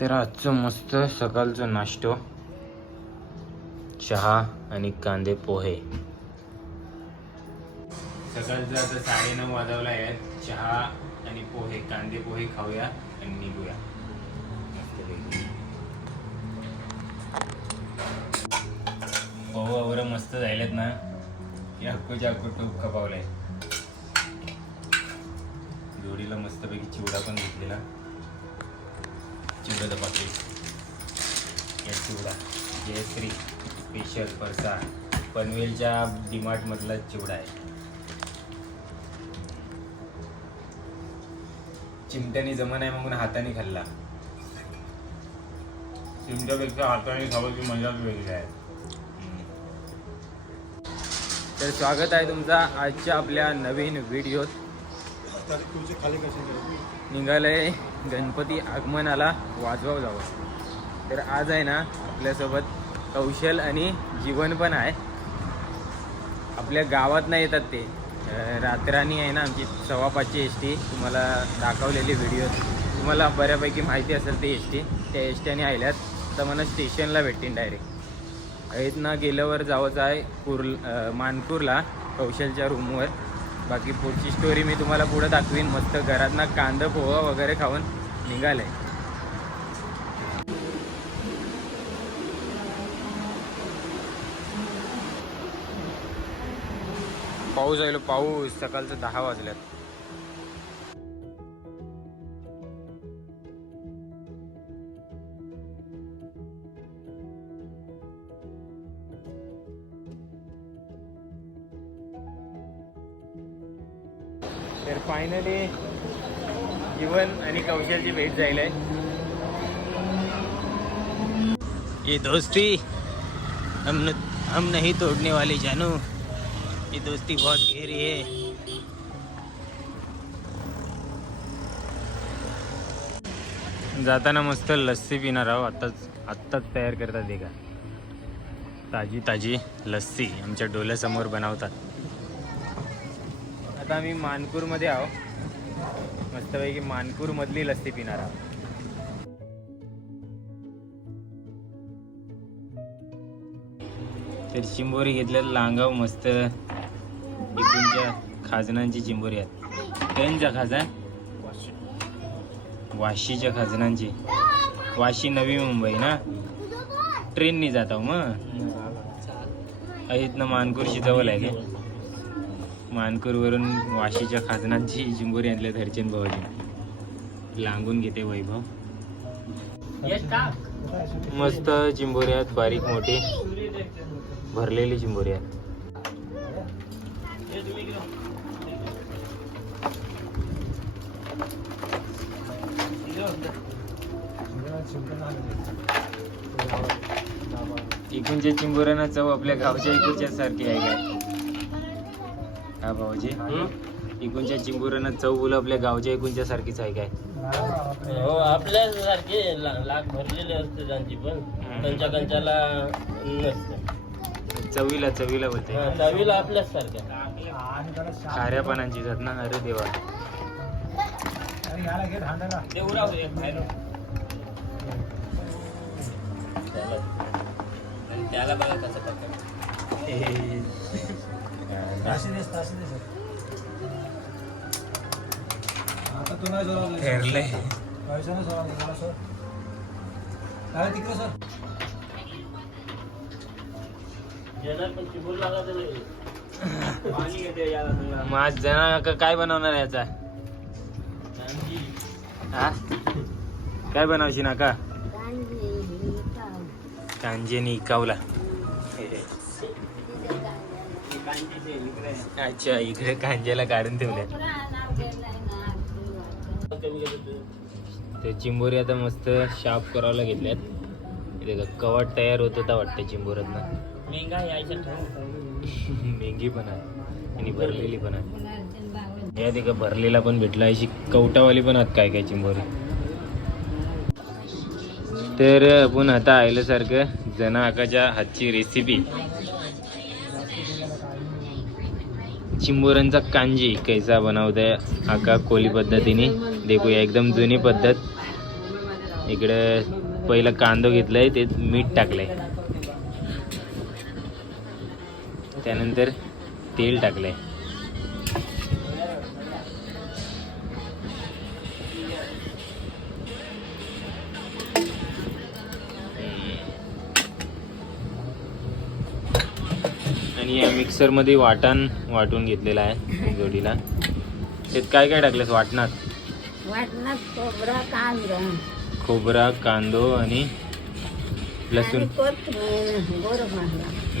तर आजचं मस्त सकाळचं नाश्तो चहा आणि कांदे पोहे. सकाळचं आता साडेनऊ वाजवला आहे. चहा आणि पोहे कांदे पोहे खाऊया आणि निघूया. भाऊ पोहे वगैरे मस्त झालेत ना? की अक्कूच्या अक्कू टूप खपावलाय. जोडीला मस्तपैकी चिवडा पण घेतलेला. चिवड्याचं पाकिट या चिवडा. जयश्री. स्पेशल परसा. पनवेलच्या डीमार्टमधला चिवडा आहे. चिमट्याने जमा आहे म्हणून हाताने खाल्ला. चिमट्यापेक्षा हाताने खावायची मजाच वेगळी आहे. तर स्वागत आहे तुमचा आजच्या आपल्या नवीन व्हिडिओत. निघालंय. गणपती आगमनाला वाजवाव जावं. तर आज आहे ना आपल्यासोबत कौशल आणि जीवन पण आहे. आपल्या गावात नाही येतात ते. रात्रानी आहे ना आमची सव्वापाचची एस टी तुम्हाला दाखवलेली व्हिडिओ तुम्हाला बऱ्यापैकी माहिती असेल ते एस टी त्या एस टीने आल्यात. तर मला स्टेशनला भेटतील डायरेक्ट इथनं गेल्यावर जावंच आहे कुर मानकुरला मानपूरला कौशलच्या रूमवर बाकी पुढची स्टोरी मी तुम्हाला पुढे दाखवीन. मस्त घरातनं कांदा पोहा वगैरे खाऊन निघालंय पाऊस आलो पाऊस. सकाळचं दहा वाजल्यात. फायनली जीवन आणि कौशलची भेट जाईल आहे ये दोस्ती हम न, हम नहीं तोड़ने वाले जानू। ये दोस्ती बहुत गहरी है। जाताना मस्त लस्सी पिणार आहो आत्ताच आत्ताच तयार करतात एका ताजी ताजी लस्सी आमच्या डोल्यासमोर बनवतात. आता आम्ही मानपूरमध्ये आहो मस्तपैकी मानपूरमधली लस्सी पिणार आहोत. तर चिंबोरी घेतल्या लांगाव मस्त. इकडूनच्या खाजनांची चिंबोरी आहेत. त्यांच्या खाजन वाशीच्या खाजनांची. वाशी नवी मुंबई ना? ट्रेननी जात आहो मग इथनं मानपूरशी जवळ आहे का मानपूरवरून वाशीच्या खाजनांची चिंबोरी आणल्या धरचेन भावाची लांगून घेते वैभव. मस्त चिंबोरी आहेत बारीक मोठी. भरलेली चिंबोरी आहेत. इकडूनच्या चिंबोऱ्यांना चव आपल्या गावच्या इकडच्या सारखी आहे. काय हा भाऊजी. इकडूनच्या चिंबोऱ्यांना चव बोल आपल्या गावच्या इकडच्या सारखीच आहे काय? हो आपल्यासारखे ला- लाख भरलेले असते त्यांची पण. त्यांच्या कंचाला नसते. चवीला चवीला बोलते. चवीला आपल्याच सारख्या. खाऱ्या पानांची जात ना अरे देवा. त्याला बघा कसं करतात ठरले. मग आज जना काय बनवणार याचा हा? काय बनवशी ना का कांजेनी इकावला अच्छा इकडे कांजेला काढून ठेवले. ते चिंबोरी आता मस्त शार्प करायला घेतल्यात. इथे कवाट तयार होत होता वाटतं मेंगा यायच्या ठेव. मेंगी पण आहे आणि भरलेली पण आहे. या का भरलेला पण भेटला अशी कवटावाली पण आहेत काय काय चिंबोरी. तर आपण आता आयल्यासारखं जना आकाच्या हातची रेसिपी चिंबोरांचा कांजी कैसा बनवत आका कोली पद्धतीने देखूया. एकदम जुनी पद्धत. इकडे पहिलं कांदो घेतलाय ते मीठ टाकलंय. त्यानंतर तेल टाकलंय. मिक्सरमध्ये वाटण वाटून घेतलेला आहे जोडीला. त्यात काय काय टाकलंस? वाटणात. वाटणात खोबरा कांदा. खोबरा कांदो आणि लसूण.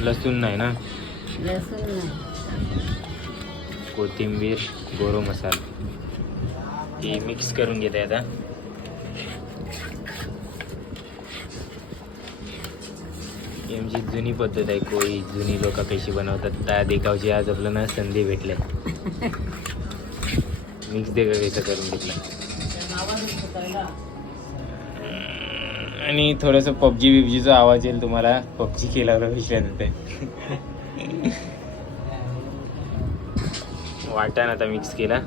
लसूण नाही ना? लसूण कोथिंबीर गोरो मसाला. हे मिक्स करून घेते आता. ही आमची जुनी पद्धत आहे कोळी जुनी लोक कशी बनवतात त्या देखावची आज आपल्याला संधी भेटले मिक्स दे कसं करून घेतलं. आणि थोडंसं पबजी बिबजीचा आवाज येईल तुम्हाला. पबजी केल्यावर विषयानंतर वाटाण आता मिक्स केला.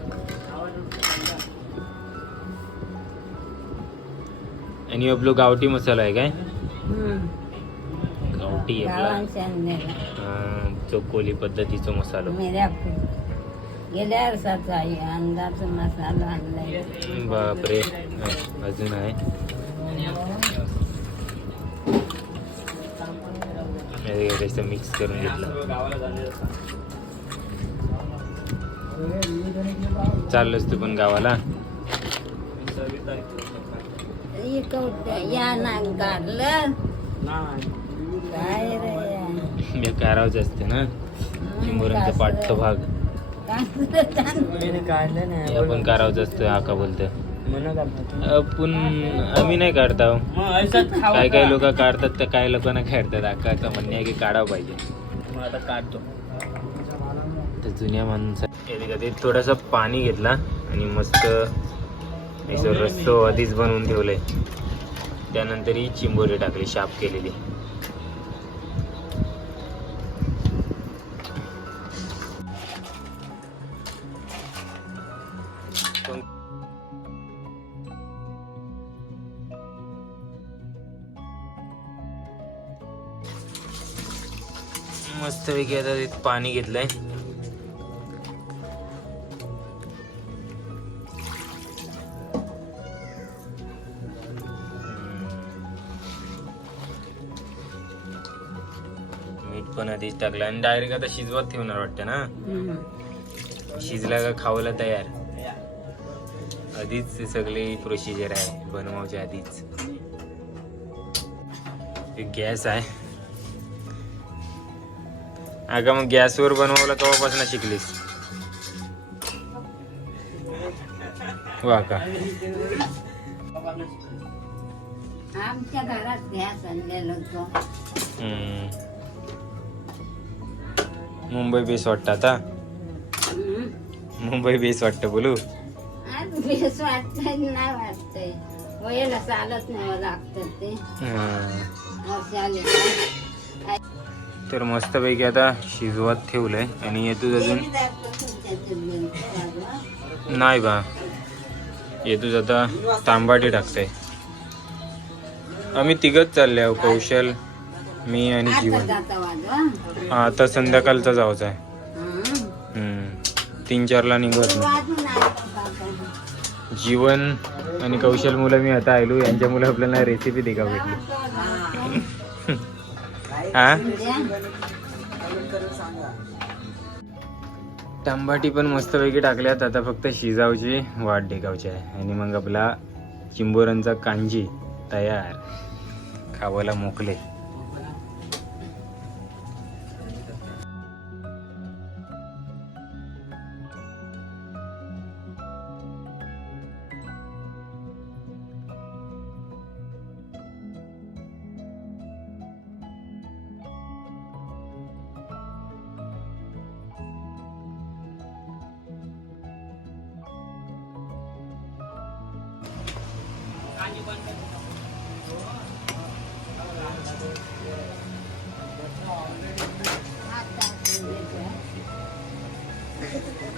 आणि आपलो गावठी मसाला आहे काय? गावान अं, चोकोली पद्धतीचा मसाला. गेल्या वर्षाचा आहे अंदाज मसाला आणलाय. बापरे. अजून आहे. हे कसं मिक्स करून घेतलं. चाललोच तू पण गावाला? या ना काढलं. काय रे? हे कारावच असते ना? चिंबोऱ्यांचा पाठचा भाग. काढलं आपण कारावच असतं आका बोलतं आपण आम्ही नाही काढता हो. काय काय लोक काढतात तर काय लोकांना काढतात. आकाचं म्हणणे आहे की काढावं पाहिजे. आता काढतो. तर जुन्या माणसा कधी थोडंसं पाणी घेतला आणि मस्त रस्तो आधीच बनवून ठेवलंय. त्यानंतर ही चिंबोरी टाकली शाप केलेली. मस्त पैकी आता तिथे पाणी घेतलंय. मीठ पण आधीच टाकलं आणि डायरेक्ट आता शिजवत ठेवणार वाटतं ना? शिजला का खावला तयार? आधीच सगळी प्रोसिजर आहे बनवायच्या आधीच. गॅस आहे. अगं मग गॅसवर बनवलं केव्हापासून शिकलीस? वा का? आमच्या घरात गॅस आणलेलो तो हम्म. मुंबई बेस वाटतं आता? मुंबई बेस वाटतं बोलू? आज बेस वाटतंय नाही वाटतंय. वयाला चालत नाही लागतं ते. हं. तर मस्तपैकी आता शिजवत ठेवलंय. आणि येतूच अजून. नाही बा. येतूच आता तांबाटी टाकते आम्ही तिघच चालले आहो कौशल मी आणि जीवन. हा आता संध्याकाळचा जायचा आहे. तीन चारला निघत. जीवन आणि कौशल मुलं मी आता आलो यांच्या मुलं आपल्याला रेसिपी देगा भेटली हा? टंबाटी पण मस्तपैकी टाकल्यात. आता फक्त शिजावची वाट ढेकावची आहे. आणि मग आपला चिंबोरांचा कांजी तयार. खावायला मोकले.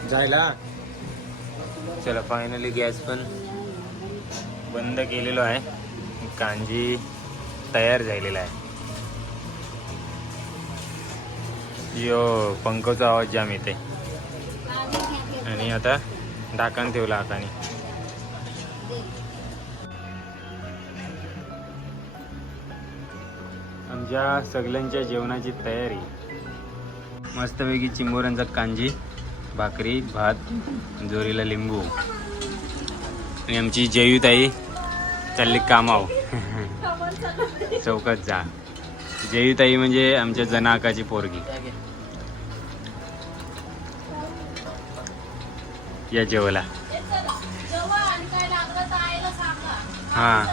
जायला? चला फायनली गॅस पण बंद केलेलो आहे. कांजी तयार झालेला आहे. यो पंखोचा आवाज जाम येते आणि आता ढाकण ठेवला हाताने. ज्या सगळ्यांच्या जेवणाची तयारी. मस्तपैकी चिंबोऱ्यांचा कांजी भाकरी भात जोरीला लिंबू. आणि आमची जयूताई चालली कामाव. चौकात जा. जयूताई म्हणजे आमच्या जनाकाची पोरगी. या जेवला हां.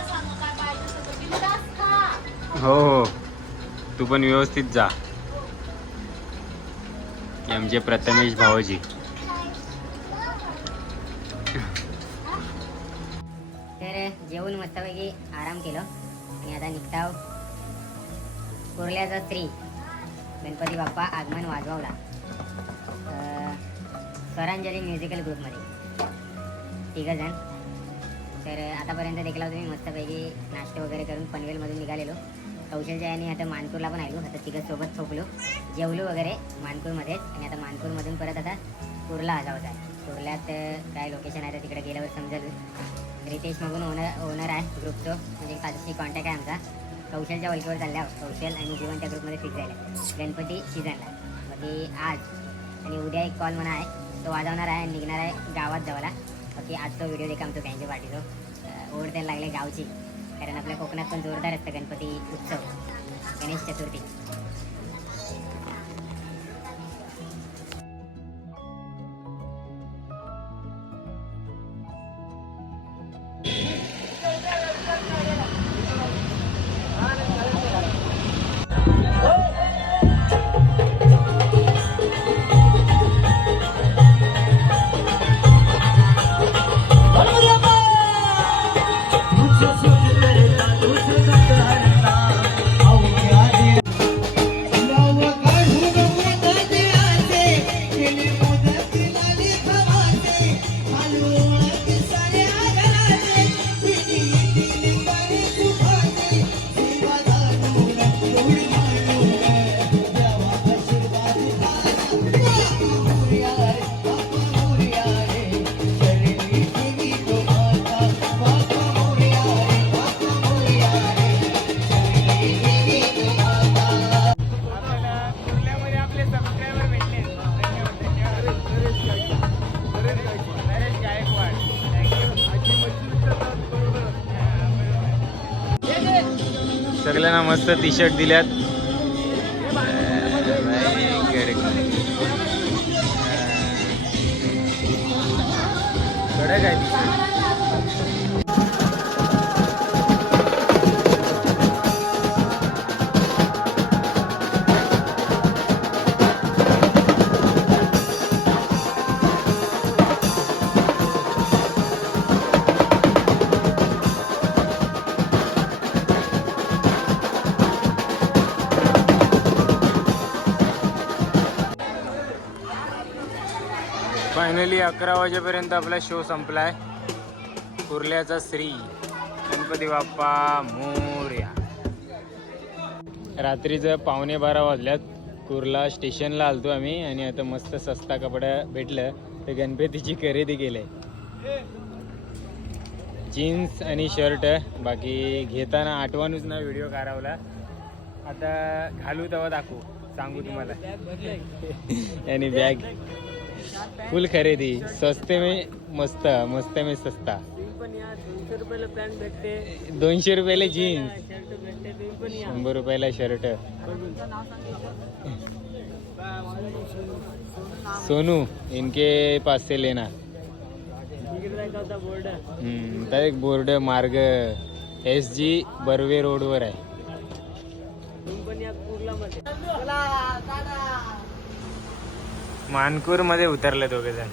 हो हो. तू पण व्यवस्थित जा. आमचे प्रथमेश भाऊजी. तर जेवून मस्तपैकी आराम केलो. आणि आता निघताव. कुर्ल्याचा स्त्री गणपती बाप्पा आगमन वाजवला स्वरांजली म्युझिकल ग्रुपमध्ये तिघं जण तर आतापर्यंत देखला तुम्ही मस्तपैकी नाश्ते वगैरे करून पनवेलमधून निघालेलो. कौशलच्या आणि आता मानपूरला पण आलो आता तिघं सोबत थोपलो जेवलो वगैरे मानपूरमध्येच आणि आता मानपूरमधून परत आता कुर्ला जायचं आहे कुर्ल्यात काय लोकेशन आहे तर तिकडे गेल्यावर समजेल. रितेश मगून ओनर ओनर आहे ग्रुपचं म्हणजे माझ्याशी कॉन्टॅक्ट आहे आमचा. कौशलच्या वलकीवर चालल्या कौशल आणि जीवन त्या ग्रुपमध्ये फिक्स झाले गणपती सीझनला बाकी आज. आणि उद्या एक कॉल म्हणा आहे. तो वाजवणार आहे आणि निघणार आहे गावात जवळला. बाकी आजचा व्हिडिओ देखा आमचं त्यांच्या पाठीचं ओढ त्याला लागले गावची. कारण आपल्या कोकणात पण जोरदार असतं गणपती उत्सव. गणेश चतुर्थी. सगळ्यांना मस्त टी शर्ट दिल्यात. अकरा वाजेपर्यंत आपला शो संपलाय. कुर्ल्याचा श्री गणपती बाप्पा मोर्या. रात्रीचं पावणे बारा वाजल्यात. कुर्ला स्टेशनला आलतो आम्ही आणि आता मस्त सस्ता कपडा भेटलं तर गणपतीची खरेदी केली. जीन्स आणि शर्ट बाकी घेताना आठवणूच ना व्हिडिओ काढावला. आता घालू तेव्हा दाखवू सांगू तुम्हाला. आणि बॅग फुल खरेदी. स्वस्ते में मस्त मस्त में सस्ता. दोनशे रुपयाला जीन्स. शंभर रुपयाला शर्ट. सोनू इनके पास से लेना. बोर्ड तर एक बोर्ड मार्ग. एस जी बर्वे रोडवर आहे. मानकूरमध्ये उतरले दोघे जण